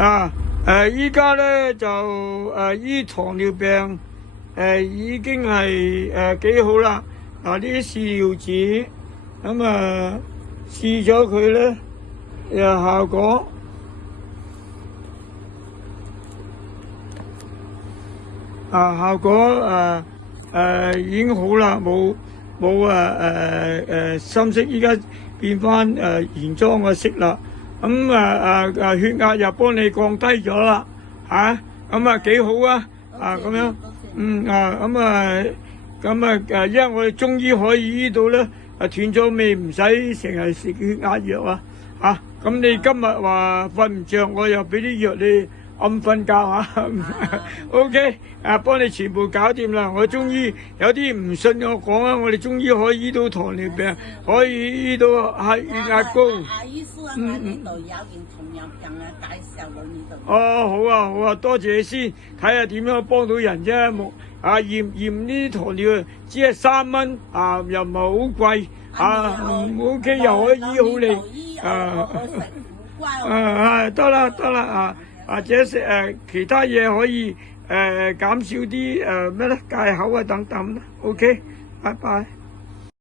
啊依家咧就醫糖尿病已經係幾好啦。嗱，呢啲試尿紙咁試咗佢咧有效果。效果已經好啦，冇深色，依家變翻原裝嘅色啦。咁血壓又幫你降低咗啦，咁幾好啊！咁樣，因為我哋中醫可以醫到咧，斷咗未唔使成日食血壓藥啊！咁你今日話瞓唔着，我又俾啲藥你暗瞓覺OK， 幫你全部搞掂啦！我中醫有啲唔信我講啊，我哋中醫可以醫到糖尿病，可以醫到血壓高。醫師啊，我呢度有件糖尿病介紹到呢度。好啊，多謝你先，睇下點樣幫到人啫。驗呢啲糖尿只係3蚊又唔係好貴OK， 又可以醫好你得啦或者食其他嘢可以減少啲咩咧，戒口等等啦。OK， 拜拜。